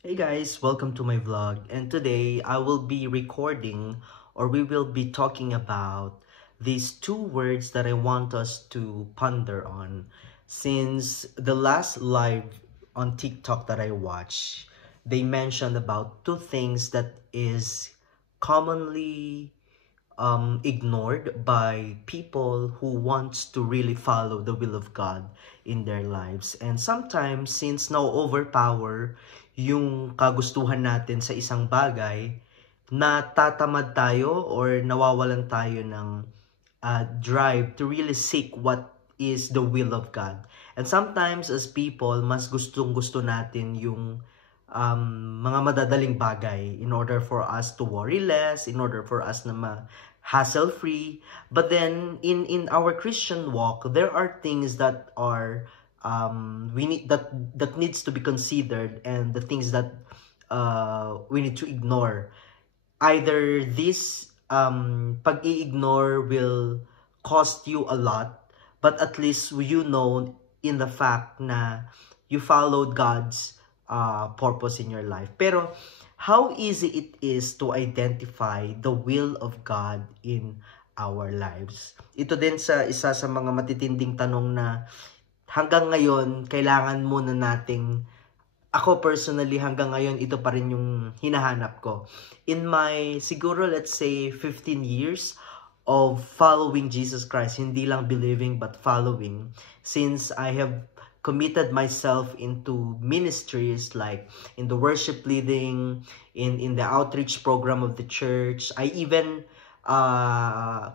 Hey guys, welcome to my vlog, and today I will be recording or we will be talking about these two words that I want us to ponder on. Since the last live on TikTok that I watched, they mentioned about two things that is commonly ignored by people who wants to really follow the will of God in their lives. And sometimes, since na-overpower yung kagustuhan natin sa isang bagay, natatamad tayo or nawawalan tayo ng drive to really seek what is the will of God. And sometimes as people, mas gustong-gusto natin yung mga madadaling bagay in order for us to worry less, in order for us na hassle-free. But then in our Christian walk, there are things that are that needs to be considered, and the things that we need to ignore. Either this pag-i-ignore will cost you a lot, but at least you know in the fact na you followed God's purpose in your life. Pero how easy it is to identify the will of God in our lives. Ito din sa isa sa mga matitinding tanong na hanggang ngayon kailangan muna nating, ako personally hanggang ngayon ito pa rin yung hinahanap ko. In my siguro let's say 15 years of following Jesus Christ, hindi lang believing but following, since I have committed myself into ministries like in the worship leading, in the outreach program of the church. I even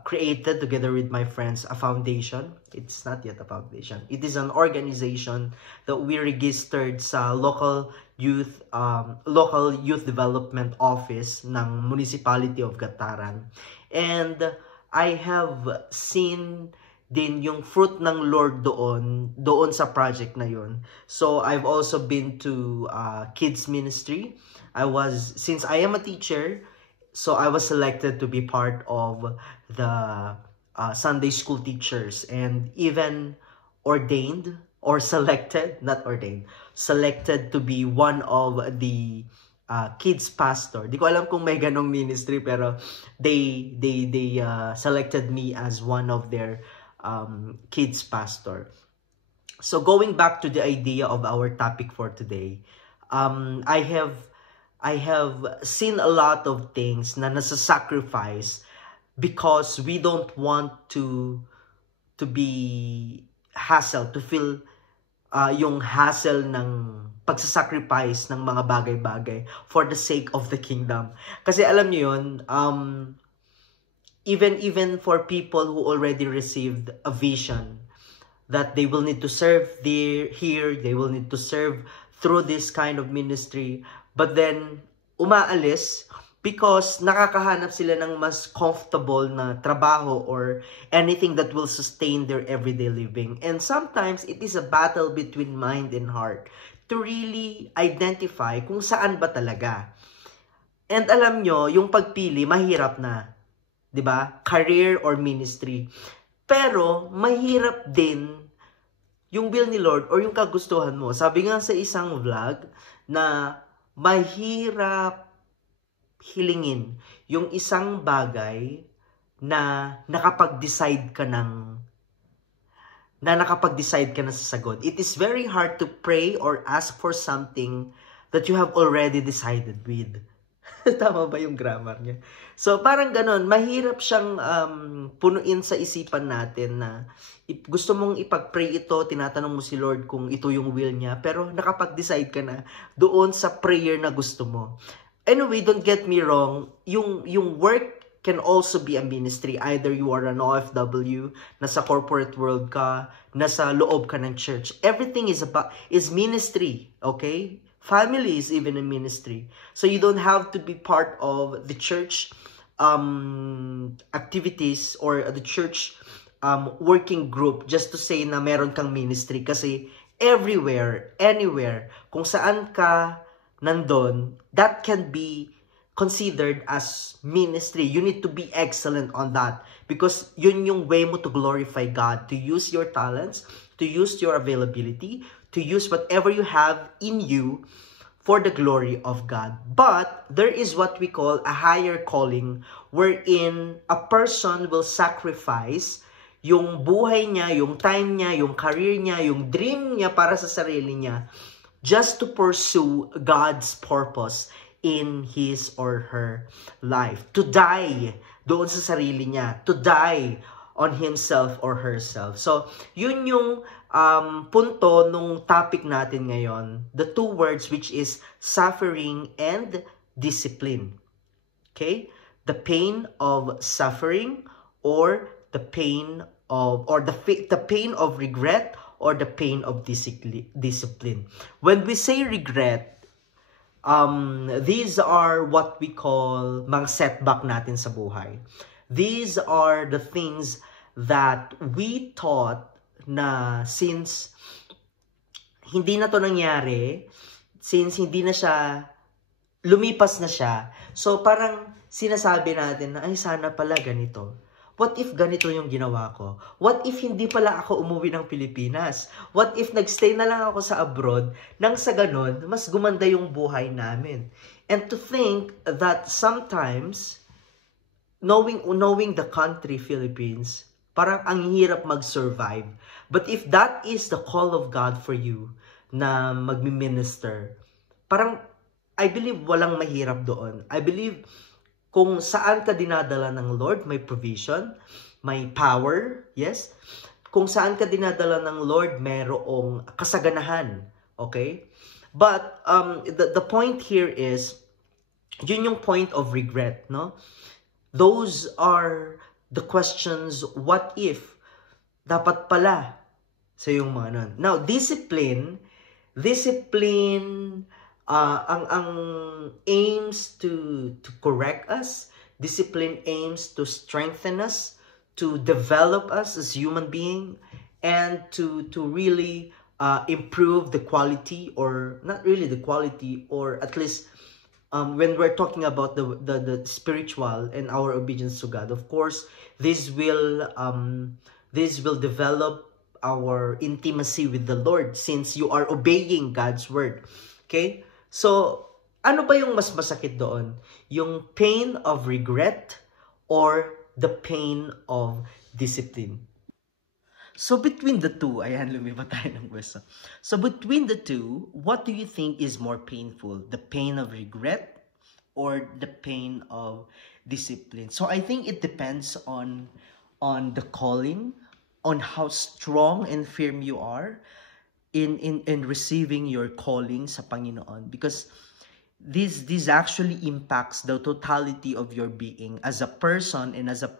created together with my friends a foundation. It's not yet a foundation. It is an organization that we registered sa local youth development office ng Municipality of Gataran. And I have seen din yung fruit ng Lord doon sa project na yun. So I've also been to kids ministry. Since I am a teacher, so I was selected to be part of the Sunday school teachers, and even ordained or selected, not ordained, selected to be one of the kids pastor. Di ko alam kung may ganong ministry, pero they selected me as one of their kids pastor. So going back to the idea of our topic for today, I have seen a lot of things na nasa-sacrifice because we don't want to be hassle, to feel yung hassle ng pagsasacrifice ng mga bagay-bagay for the sake of the kingdom. Kasi alam niyo yun, even for people who already received a vision that they will need to serve here, they will need to serve through this kind of ministry, but then umaalis because nakakahanap sila ng mas comfortable na trabaho or anything that will sustain their everyday living. And sometimes it is a battle between mind and heart to really identify kung saan ba talaga. And alam nyo, yung pagpili mahirap na, 'di ba? Career or ministry. Pero mahirap din yung will ni Lord or yung kagustuhan mo. Sabi nga sa isang vlog na mahirap hilingin yung isang bagay na nakapag-decide ka na sa sagot. It is very hard to pray or ask for something that you have already decided with. Tama ba yung grammar niya? So parang ganon, mahirap siyang punuin sa isipan natin na gusto mong ipag-pray ito, tinatanong mo si Lord kung ito yung will niya, pero nakapag-decide ka na doon sa prayer na gusto mo. Anyway, don't get me wrong, yung work can also be a ministry. Either you are an OFW, nasa corporate world ka, nasa loob ka ng church. Everything is ministry, okay? Family is even a ministry. So you don't have to be part of the church activities or the church working group just to say na meron kang ministry. Kasi everywhere, anywhere, kung saan ka nandun, that can be considered as ministry. You need to be excellent on that because yun yung way mo to glorify God, to use your talents, to use your availability, to use whatever you have in you for the glory of God. But there is what we call a higher calling wherein a person will sacrifice yung buhay niya, yung time niya, yung career niya, yung dream niya para sa sarili niya just to pursue God's purpose in his or her life. To die doon sa sarili niya. To die on himself or herself. So, yun yung punto nung topic natin ngayon. The two words which is suffering and discipline. Okay? The pain of suffering or the pain of, or the pain of regret or the pain of discipline. When we say regret, these are what we call mga setback natin sa buhay. These are the things that we thought na since hindi na to nangyari, since hindi na siya, lumipas na siya, so parang sinasabi natin na, ay sana pala ganito. What if ganito yung ginawa ko? What if hindi pala ako umuwi ng Pilipinas? What if nagstay na lang ako sa abroad nang sa ganon, mas gumanda yung buhay namin? And to think that sometimes, knowing the country, Philippines, parang ang hirap mag-survive. But if that is the call of God for you, na magmi-minister, parang, I believe walang mahirap doon. I believe kung saan ka dinadala ng Lord, may provision, may power, yes? Kung saan ka dinadala ng Lord, mayroong kasaganahan, okay? But the point here is, yun yung point of regret, no? Those are the questions, what if? Dapat pala sa yung mga nun. Now, discipline, ang aims to correct us. Discipline aims to strengthen us, to develop us as human being, and to really improve the quality, or not really the quality, or at least when we're talking about the spiritual and our obedience to God, of course, this will develop our intimacy with the Lord since you are obeying God's word. Okay? So, ano ba yung mas masakit doon? Yung pain of regret or the pain of discipline? So, between the two, ayan, lumipat tayo ng question. So, between the two, what do you think is more painful? The pain of regret or the pain of discipline? So, I think it depends on the calling, on how strong and firm you are in receiving your calling sa Panginoon, because this actually impacts the totality of your being as a person and as a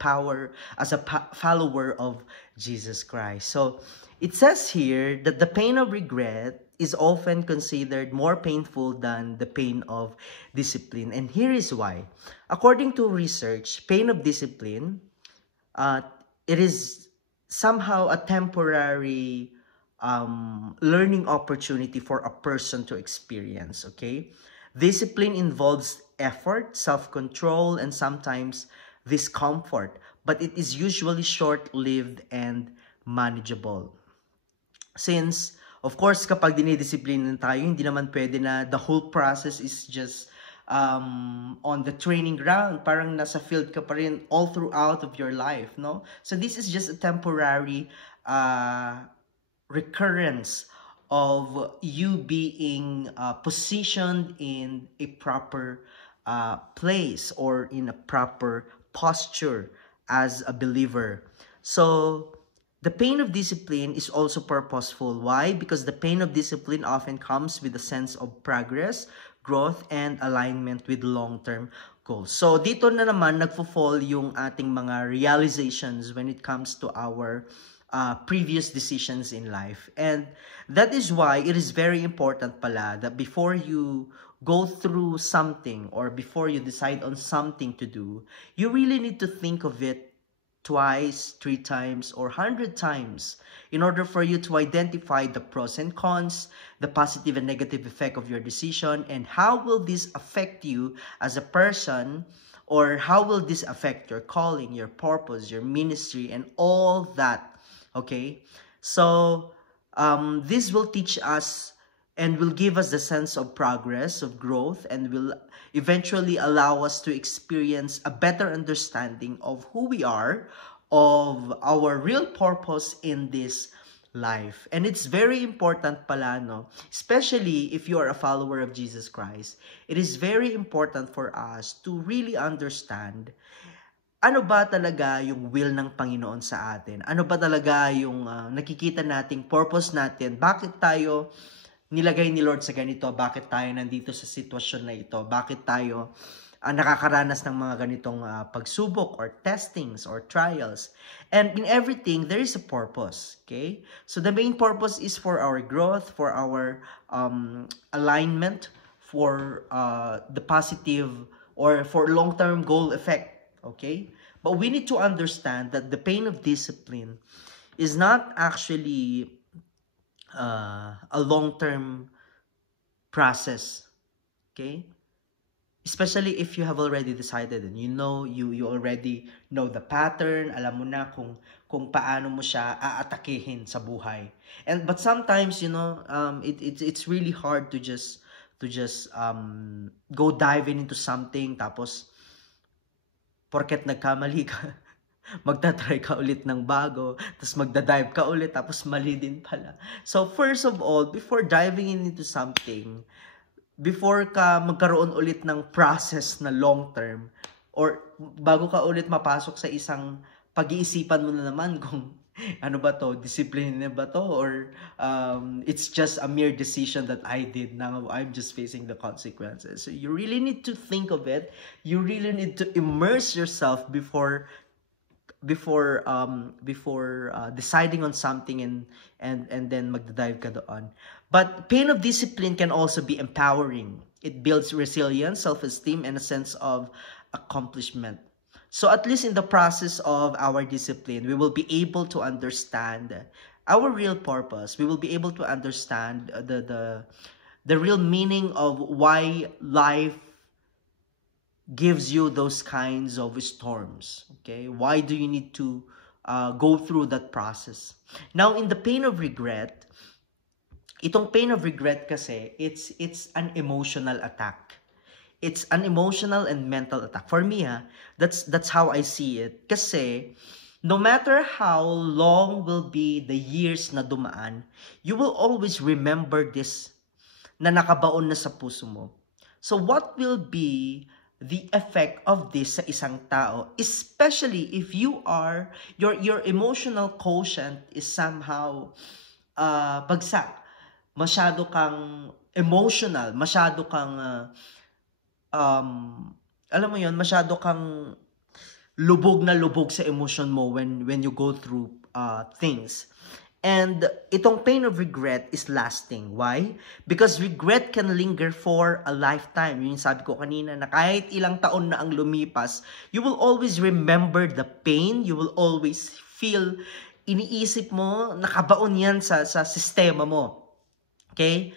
follower of Jesus Christ. So it says here that the pain of regret is often considered more painful than the pain of discipline, and here is why. According to research, pain of discipline, it is somehow a temporary learning opportunity for a person to experience, okay? Discipline involves effort, self-control, and sometimes discomfort, but it is usually short-lived and manageable. Since, of course, kapag dinidisiplina tayo, hindi naman pwede na the whole process is just on the training ground. Parang nasa field ka pa rin all throughout of your life, no? So this is just a temporary recurrence of you being positioned in a proper place or in a proper posture as a believer. So the pain of discipline is also purposeful. Why? Because the pain of discipline often comes with a sense of progress, growth, and alignment with long-term goals. So dito na naman nagfo-fall yung ating mga realizations when it comes to our previous decisions in life. And that is why it is very important pala that before you go through something or before you decide on something to do, you really need to think of it twice, 3 times, or 100 times in order for you to identify the pros and cons, the positive and negative effect of your decision, and how will this affect you as a person, or how will this affect your calling, your purpose, your ministry, and all that. Okay, so this will teach us and will give us the sense of progress, of growth, and will eventually allow us to experience a better understanding of who we are, of our real purpose in this life. And it's very important pala, no? Especially if you are a follower of Jesus Christ, it is very important for us to really understand ano ba talaga yung will ng Panginoon sa atin? Ano ba talaga yung nakikita nating purpose natin? Bakit tayo nilagay ni Lord sa ganito? Bakit tayo nandito sa sitwasyon na ito? Bakit tayo nakakaranas ng mga ganitong pagsubok or testings or trials? And in everything, there is a purpose. Okay? So the main purpose is for our growth, for our alignment, for the positive or for long-term goal effect. Okay? But we need to understand that the pain of discipline is not actually a long-term process. Okay? Especially if you have already decided and you already know the pattern, alam mo na kung paano mo siya aatakihin sa buhay. But sometimes, it's really hard to just go diving into something tapos porket nagkamali ka, magta-try ka ulit ng bago, tapos magda-dive ka ulit, tapos mali din pala. So first of all, before diving into something, before ka magkaroon ulit ng process na long term, or bago ka ulit mapasok sa isang pag-iisipan mo na naman kung ano ba to, discipline na ba to, or it's just a mere decision that I did, now I'm just facing the consequences. So you really need to think of it. You really need to immerse yourself before deciding on something and then magda-dive ka doon. But pain of discipline can also be empowering. It builds resilience, self-esteem, and a sense of accomplishment. So at least in the process of our discipline, we will be able to understand our real purpose. We will be able to understand the real meaning of why life gives you those kinds of storms. Okay? Why do you need to go through that process? Now, in the pain of regret, itong pain of regret kasi, it's an emotional attack. It's an emotional and mental attack. For me, that's how I see it. Kasi, no matter how long will be the years na dumaan, you will always remember this na nakabaon na sa puso mo. So, what will be the effect of this sa isang tao? Especially if your emotional quotient is somehow bagsak. Masyado kang emotional, masyado kang alam mo yon, masyado kang lubog na lubog sa emotion mo when you go through things. And itong pain of regret is lasting. Why? Because regret can linger for a lifetime. Yung sabi ko kanina na kahit ilang taon na ang lumipas, you will always remember the pain. You will always feel, iniisip mo, nakabaon yan sa sistema mo. Okay?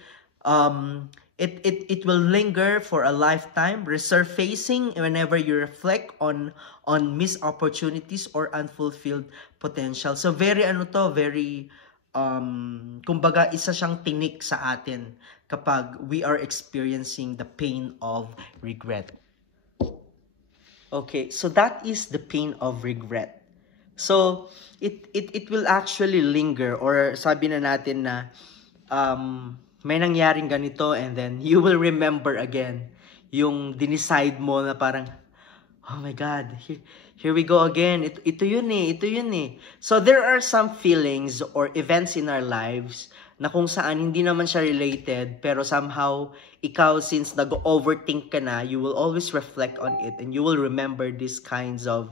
It will linger for a lifetime, resurfacing whenever you reflect on missed opportunities or unfulfilled potential. So very kumbaga isa siyang tinik sa atin kapag we are experiencing the pain of regret. Okay, so that is the pain of regret. So it will actually linger, or sabi na natin na may nangyaring ganito and then you will remember again yung dinicide mo na parang, oh my God, here we go again. Ito yun eh. So there are some feelings or events in our lives na kung saan hindi naman siya related, pero somehow ikaw, since nag-overthink ka na, you will always reflect on it and you will remember these kinds of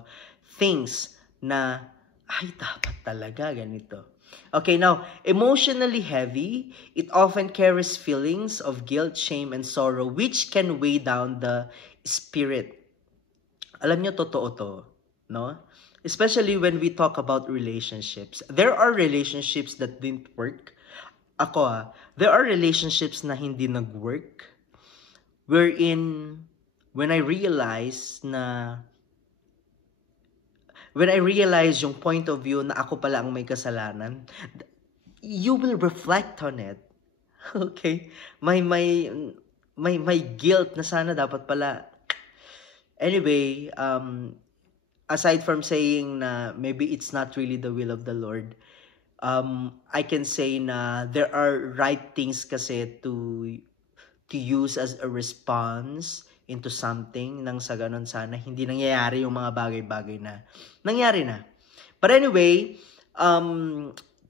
things na, ay, dapat talaga ganito. Okay, now, emotionally heavy, it often carries feelings of guilt, shame, and sorrow, which can weigh down the spirit. Alam nyo, totoo to, no? Especially when we talk about relationships. There are relationships that didn't work. There are relationships na hindi nag-work, wherein, when I realize yung point of view na ako pala ang may kasalanan, you will reflect on it. Okay. May guilt na sana dapat pala. Anyway, aside from saying na maybe it's not really the will of the Lord, I can say na there are right things kasi to use as a response into something nang sa ganun sana hindi nangyayari yung mga bagay-bagay na nangyari na. But anyway,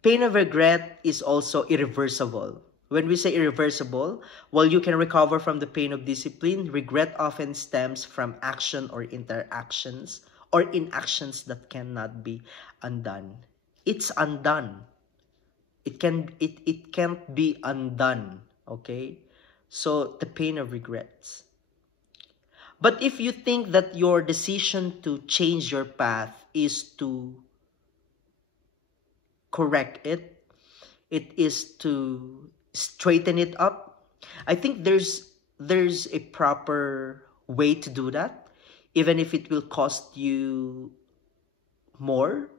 pain of regret is also irreversible. When we say irreversible, while you can recover from the pain of discipline, regret often stems from action or interactions or inactions that cannot be undone. It's undone. It can't be undone. Okay? So the pain of regrets. But if you think that your decision to change your path is to correct it, it is to straighten it up, I think there's a proper way to do that, even if it will cost you more.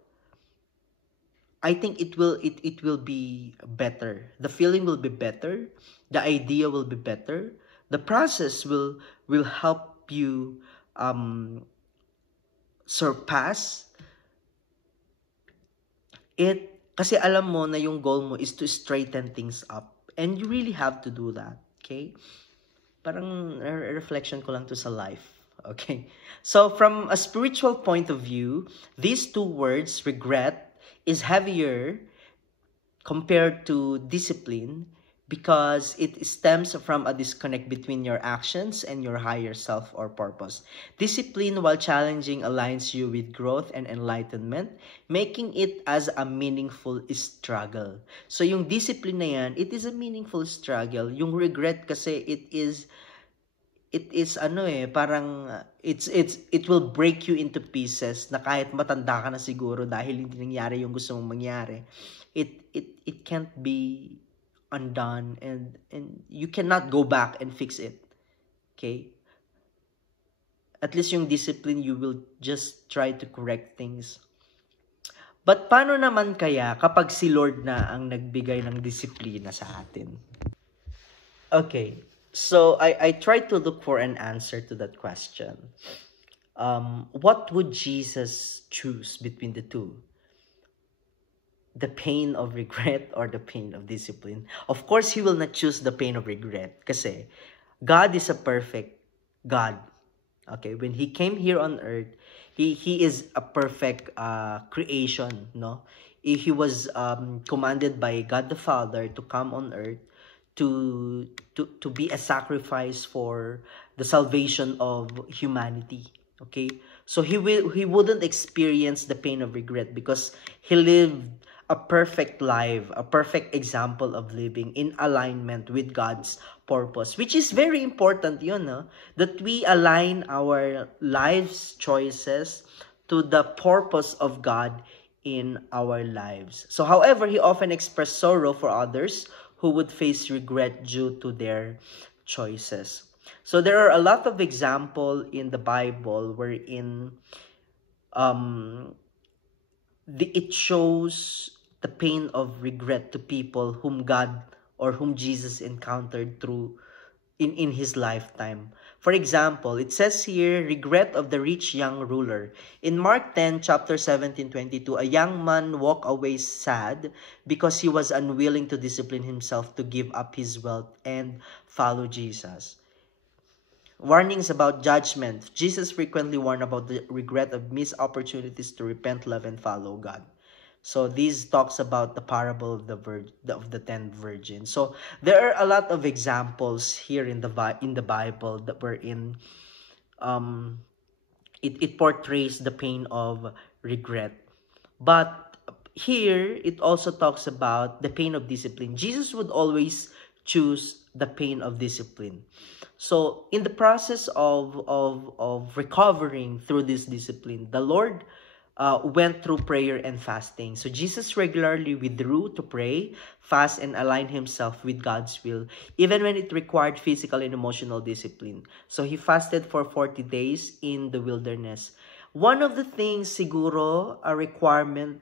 I think it will be better. The feeling will be better. The idea will be better. The process will help you surpass it. Kasi alam mo na yung goal mo is to straighten things up. And you really have to do that. Okay? Parang reflection ko lang to sa life. Okay? So from a spiritual point of view, these two words, regret, is heavier compared to discipline because it stems from a disconnect between your actions and your higher self or purpose. Discipline, while challenging, aligns you with growth and enlightenment, making it as a meaningful struggle. So yung discipline na yan, it is a meaningful struggle. Yung regret kasi it is parang it will break you into pieces na kahit matanda ka na siguro dahil hindi nangyari yung gusto mong mangyari. It can't be undone and you cannot go back and fix it. Okay? At least yung discipline, you will just try to correct things. But paano naman kaya kapag si Lord na ang nagbigay ng disiplina sa atin? Okay. So I tried to look for an answer to that question. What would Jesus choose between the two? The pain of regret or the pain of discipline? Of course, He will not choose the pain of regret kasi God is a perfect God. Okay, when He came here on earth, He is a perfect creation, no? He was commanded by God the Father to come on earth to be a sacrifice for the salvation of humanity. Okay? So he wouldn't experience the pain of regret because He lived a perfect life, a perfect example of living in alignment with God's purpose, which is very important, that we align our life's choices to the purpose of God in our lives. So however, He often expressed sorrow for others who would face regret due to their choices. So there are a lot of examples in the Bible wherein it shows the pain of regret to people whom God or whom Jesus encountered through in His lifetime. For example, it says here, regret of the rich young ruler. In Mark 10, chapter 17-22, a young man walked away sad because he was unwilling to discipline himself to give up his wealth and follow Jesus. Warnings about judgment. Jesus frequently warned about the regret of missed opportunities to repent, love, and follow God. So this talks about the parable of the 10 virgins. So there are a lot of examples here in the Bible that were in it portrays the pain of regret. But here it also talks about the pain of discipline. Jesus would always choose the pain of discipline. So in the process of recovering through this discipline, the Lord went through prayer and fasting. So Jesus regularly withdrew to pray, fast, and align Himself with God's will, even when it required physical and emotional discipline. So He fasted for 40 days in the wilderness. One of the things, siguro, a requirement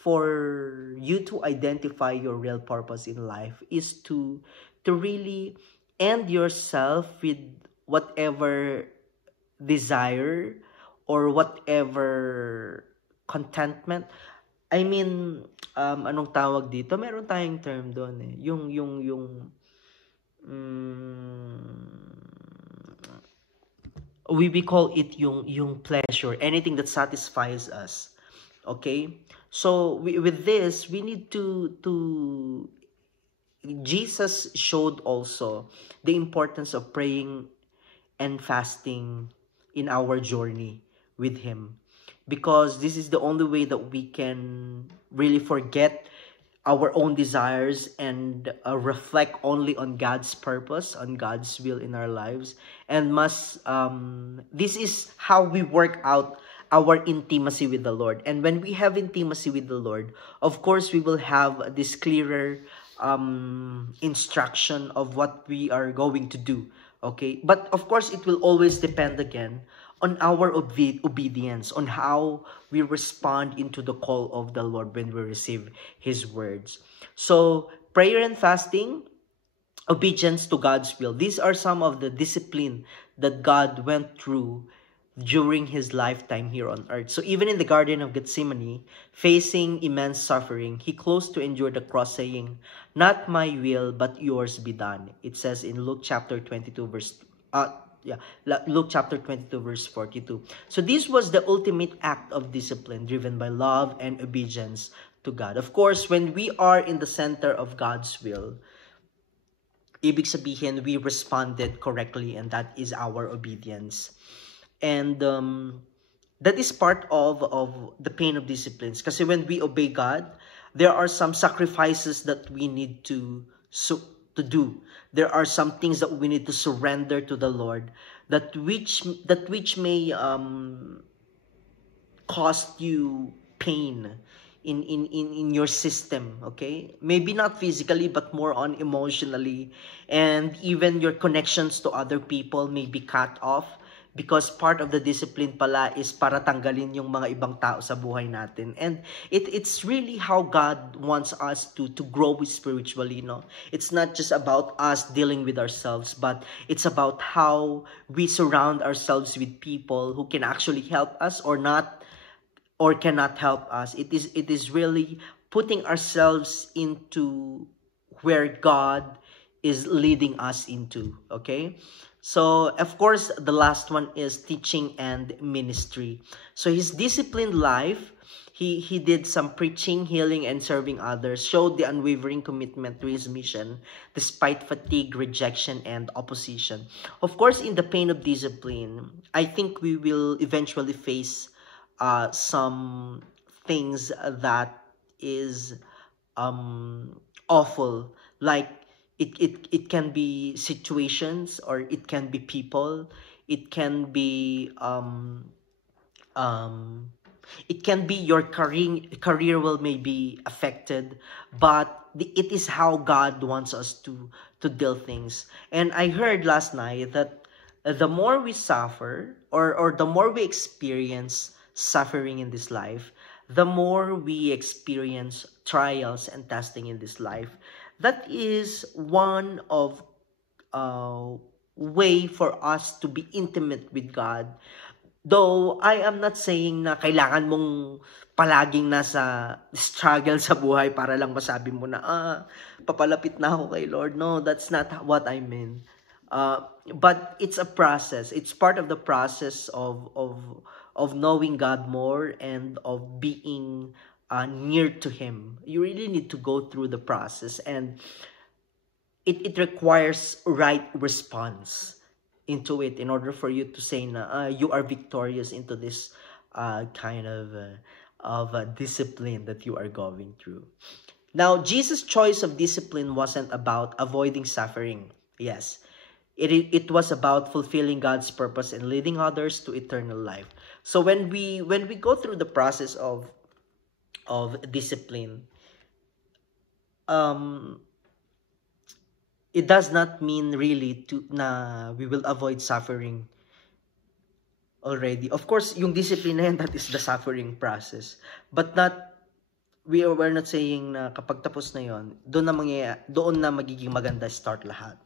for you to identify your real purpose in life is to really end yourself with whatever desire or whatever contentment. I mean, anong tawag dito? Meron tayong term doon eh. We call it yung pleasure, anything that satisfies us. Okay? So, with this, we need to Jesus showed also the importance of praying and fasting in our journey with Him. Because this is the only way that we can really forget our own desires and reflect only on God's purpose, on God's will in our lives. And this is how we work out our intimacy with the Lord. And when we have intimacy with the Lord, of course, we will have this clearer instruction of what we are going to do. Okay? But of course, it will always depend again on our obedience, on how we respond into the call of the Lord when we receive His words. So, prayer and fasting, obedience to God's will. These are some of the discipline that God went through during His lifetime here on earth. So even in the Garden of Gethsemane, facing immense suffering, He closed to endure the cross, saying, "Not my will, but yours be done." It says in Luke chapter 22, Luke chapter 22, verse 42. So this was the ultimate act of discipline driven by love and obedience to God. Of course, when we are in the center of God's will, ibig sabihin, we responded correctly, and that is our obedience. And that is part of the pain of disciplines. Kasi when we obey God, there are some sacrifices that we need to do. There are some things that we need to surrender to the Lord that which may cost you pain in your system, okay? Maybe not physically, but more on emotionally. And even your connections to other people may be cut off. Because part of the discipline pala is para tanggalin yung mga ibang tao sa buhay natin. And it's really how God wants us to grow spiritually, no? It's not just about us dealing with ourselves, but it's about how we surround ourselves with people who can actually help us or not, or cannot help us. It is really putting ourselves into where God is leading us into, okay? So, of course, the last one is teaching and ministry. So, his disciplined life, he did some preaching, healing, and serving others, showed the unwavering commitment to his mission despite fatigue, rejection, and opposition. Of course, in the pain of discipline, I think we will eventually face some things that is awful, like it can be situations, or it can be people, it can be your career will may be affected, but it is how God wants us to deal things. And I heard last night that the more we suffer, or the more we experience suffering in this life, the more we experience trials and testing in this life. That is one of way for us to be intimate with God. Though I am not saying na kailangan mong palaging nasa struggle sa buhay para lang masabi mo na, papalapit na ako kay Lord. No, that's not what I mean. But it's a process. It's part of the process of knowing God more and of being near to Him. You really need to go through the process, and it requires right response into it in order for you to say na you are victorious into this kind of discipline that you are going through. Now, Jesus' choice of discipline wasn't about avoiding suffering. Yes, it was about fulfilling God's purpose and leading others to eternal life. So when we go through the process of discipline, it does not mean really na we will avoid suffering already. Of course, yung discipline na yan, that is the suffering process. But not we're not saying na kapag tapos na yon, doon na magiging maganda start lahat.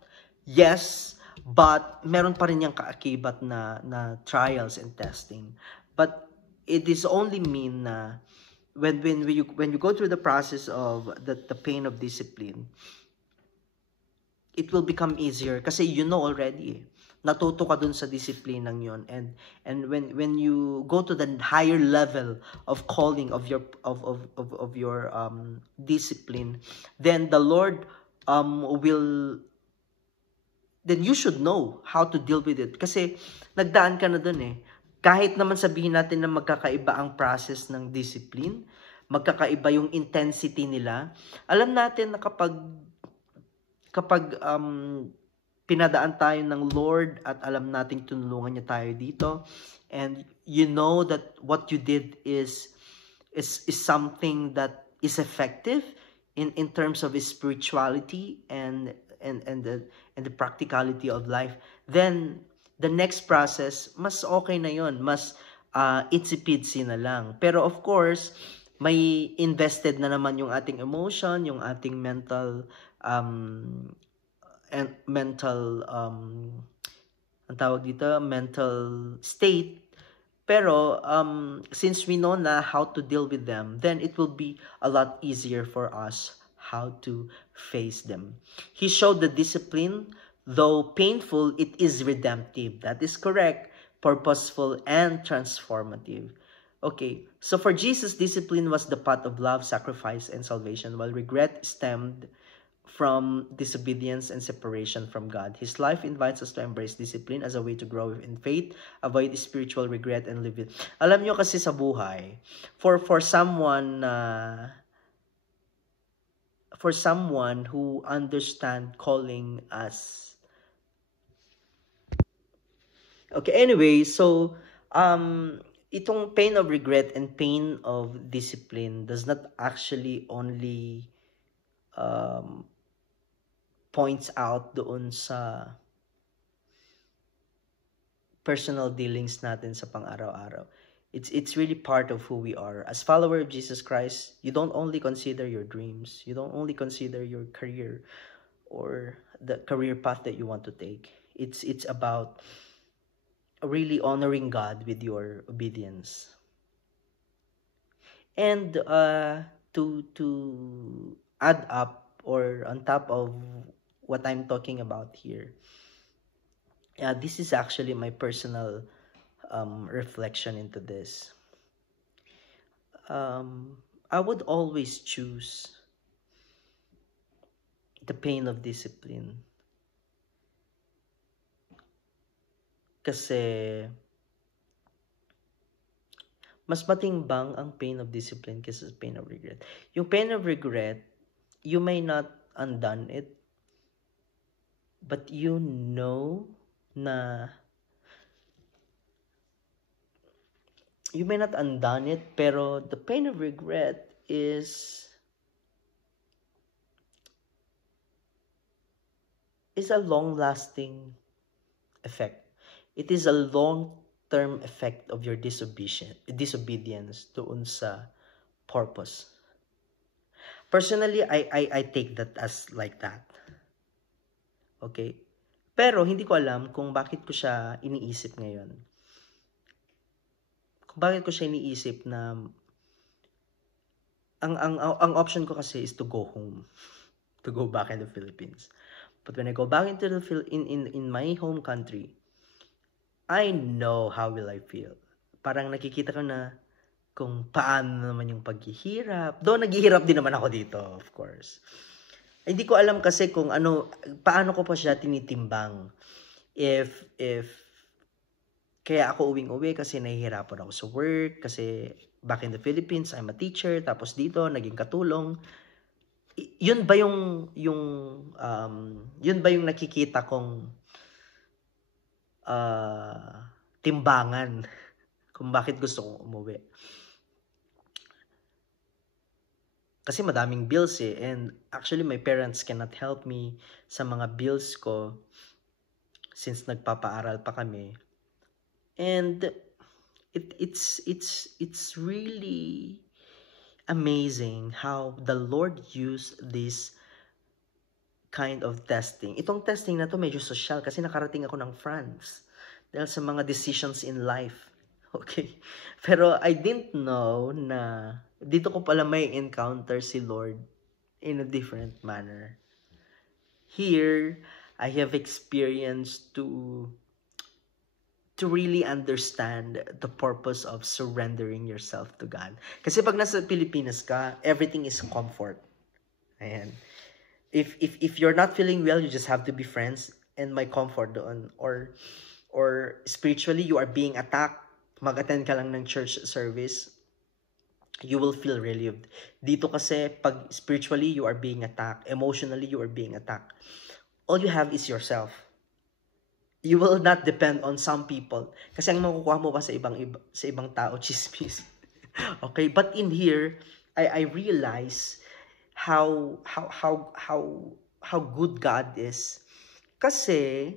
Yes, but meron pa rin yung kaakibat na trials and testing. But it is only mean na when you go through the process of the pain of discipline, it will become easier kasi you know already. Natuto ka dun sa disiplinang yon, and when you go to the higher level of calling of your discipline, then the Lord will, then you should know how to deal with it kasi nagdaan ka na dun eh. Kahit naman sabihin natin na magkakaiba ang process ng discipline, magkakaiba yung intensity nila, alam natin na kapag pinadaan tayo ng Lord at alam nating tinulungan niya tayo dito, and you know that what you did is something that is effective in terms of his spirituality and the practicality of life, then the next process mas okay na yon, mas itsipidsi na lang. Pero of course, may invested na naman yung ating emotion, yung ating mental and mental ang tawag dito, mental state. Pero since we know na how to deal with them, then it will be a lot easier for us how to face them. He showed the discipline, though painful, it is redemptive. That is correct, purposeful, and transformative. Okay, so for Jesus, discipline was the path of love, sacrifice, and salvation, while regret stemmed from disobedience and separation from God. His life invites us to embrace discipline as a way to grow in faith, avoid spiritual regret, and live it. Alam nyo kasi sa buhay, for someone who understand calling us. Okay, anyway, so itong pain of regret and pain of discipline does not actually only points out doon sa personal dealings natin sa pang-araw-araw. It's really part of who we are. As follower of Jesus Christ, you don't only consider your dreams. You don't only consider your career or the career path that you want to take. It's about really honoring God with your obedience. And to add up or on top of what I'm talking about here, this is actually my personal reflection into this. I would always choose the pain of discipline. Kasi mas matimbang ang pain of discipline kaysa sa pain of regret. Yung pain of regret, you may not undone it, but you know na you may not undone it, pero the pain of regret is a long-lasting effect. It is a long-term effect of your disobedience doon sa purpose. Personally, I take that as like that. Okay? Pero hindi ko alam kung bakit ko siya iniisip ngayon. Kung bakit ko siya iniisip na ang option ko kasi is to go home. To go back in the Philippines. But when I go back into the in my home country, I know how will I feel. Parang nakikita ko na kung paano naman yung paghihirap. Though naghihirap din naman ako dito, of course. Hindi ko alam kasi kung paano ko pa siya tinitimbang. If kaya ako uwing-uwi kasi nahihirapan ako sa work, kasi back in the Philippines, I'm a teacher, tapos dito, naging katulong. Yun ba yung nakikita kong timbangan kung bakit gusto kong umuwi? Kasi madaming bills eh, and actually my parents cannot help me sa mga bills ko since nagpapaaral pa kami. And it's really amazing how the Lord used this kind of testing. Itong testing na to medyo social kasi nakarating ako ng France dahil sa mga decisions in life. Okay. Pero I didn't know na dito ko pala may encounter si Lord in a different manner. Here, I have experienced to really understand the purpose of surrendering yourself to God. Kasi pag nasa Pilipinas ka, everything is comfort. Ayan. If you're not feeling well, you just have to be friends and may comfort doon. Or spiritually, you are being attacked, mag-attend ka lang ng church service, you will feel relieved. Dito kasi, pag spiritually, you are being attacked. Emotionally, you are being attacked. All you have is yourself. You will not depend on some people. Kasi ang makukuha mo pa sa ibang tao, chismis. Okay, but in here, I realize how good God is. Kasi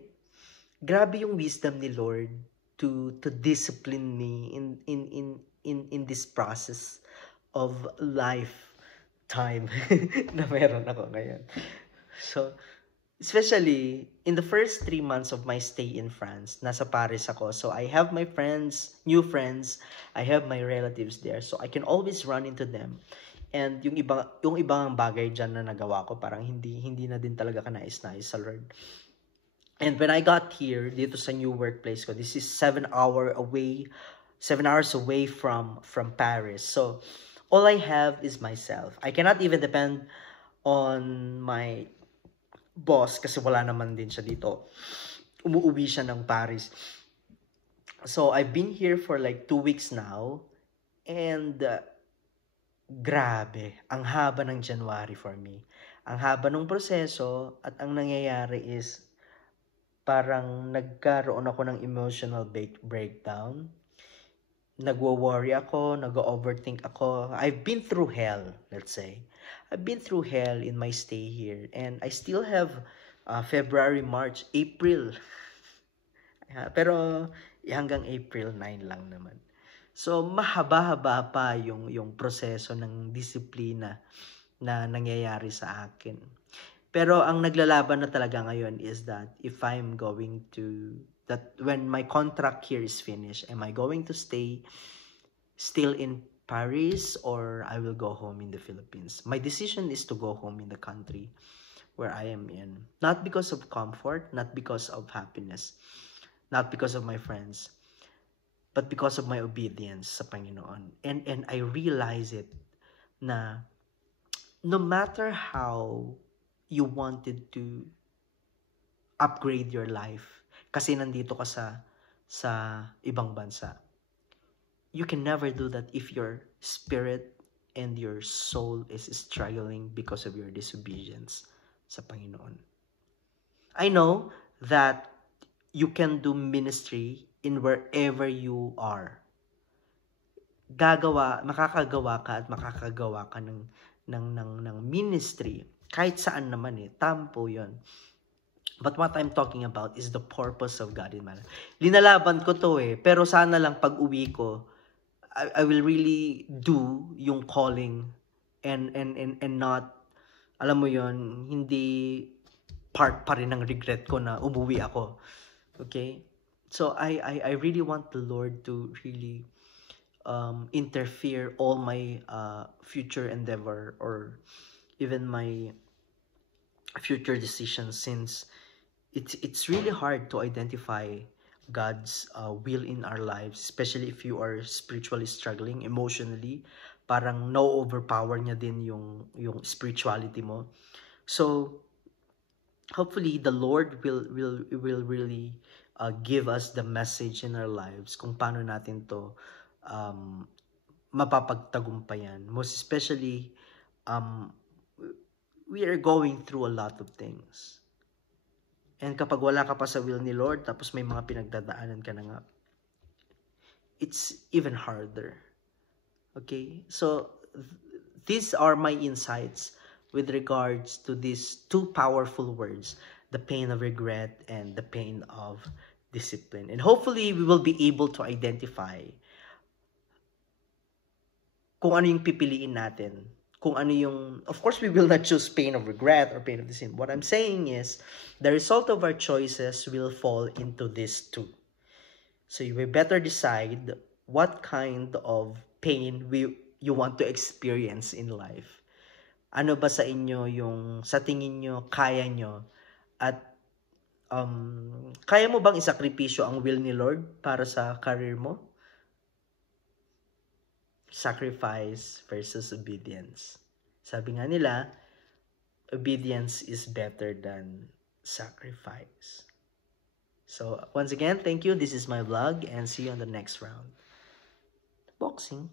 grabe yung wisdom ni Lord to discipline me in this process of lifetime na meron ako ngayon. So, especially in the first 3 months of my stay in France, nasa Paris ako. So I have my friends, new friends, I have my relatives there. So I can always run into them. And yung ibang bagay dyan na nagawa ko, parang hindi na din talaga kanais-nais sa Lord. And when I got here, dito sa new workplace ko, this is 7 hours away from Paris. So, all I have is myself. I cannot even depend on my boss kasi wala naman din siya dito. Umuuwi siya ng Paris. So, I've been here for like 2 weeks now. And, grabe, ang haba ng January for me. Ang haba ng proseso at ang nangyayari is parang nagkaroon ako ng emotional breakdown. Nagwo-worry ako, nag-overthink ako. I've been through hell, let's say. I've been through hell in my stay here. And I still have February, March, April. Pero hanggang April 9 lang naman. So, mahaba-haba pa yung proseso ng disiplina na nangyayari sa akin. Pero ang naglalaban na talaga ngayon is that if I'm going to, that when my contract here is finished, am I going to stay still in Paris or I will go home in the Philippines? My decision is to go home in the country where I am in. Not because of comfort, not because of happiness, not because of my friends, but because of my obedience sa Panginoon. And I realize it na no matter how you wanted to upgrade your life kasi nandito ka sa ibang bansa, you can never do that if your spirit and your soul is struggling because of your disobedience sa Panginoon. I know that you can do ministry in wherever you are. Makakagawa ka at makakagawa ka ng ministry kahit saan naman tampo yon. But what I'm talking about is the purpose of God in my life. Linalaban ko to pero sana lang pag uwi ko, I will really do yung calling and not, alam mo yon, hindi part pa rin ng regret ko na umuwi ako. Okay? So I really want the Lord to really interfere all my future endeavor or even my future decisions, since it's really hard to identify God's will in our lives, especially if you are spiritually struggling, emotionally, parang no-overpower niya din yung spirituality mo. So hopefully the Lord will really give us the message in our lives kung paano natin to mapapagtagumpayan. Most especially, we are going through a lot of things. And kapag wala ka pa sa will ni Lord, tapos may mga pinagdadaanan ka na nga, it's even harder. Okay? So, these are my insights with regards to these two powerful words, the pain of regret and the pain of discipline. And hopefully, we will be able to identify kung ano yung pipiliin natin. Kung ano yung, of course, we will not choose pain of regret or pain of the sin. What I'm saying is, the result of our choices will fall into these two. So you will better decide what kind of pain you want to experience in life. Ano ba sa inyo yung sa tingin nyo, kaya nyo, at kaya mo bang isakripisyo ang will ni Lord para sa career mo? Sacrifice versus obedience. Sabi nga nila, obedience is better than sacrifice. So, once again, thank you. This is my vlog and see you on the next round. Boxing.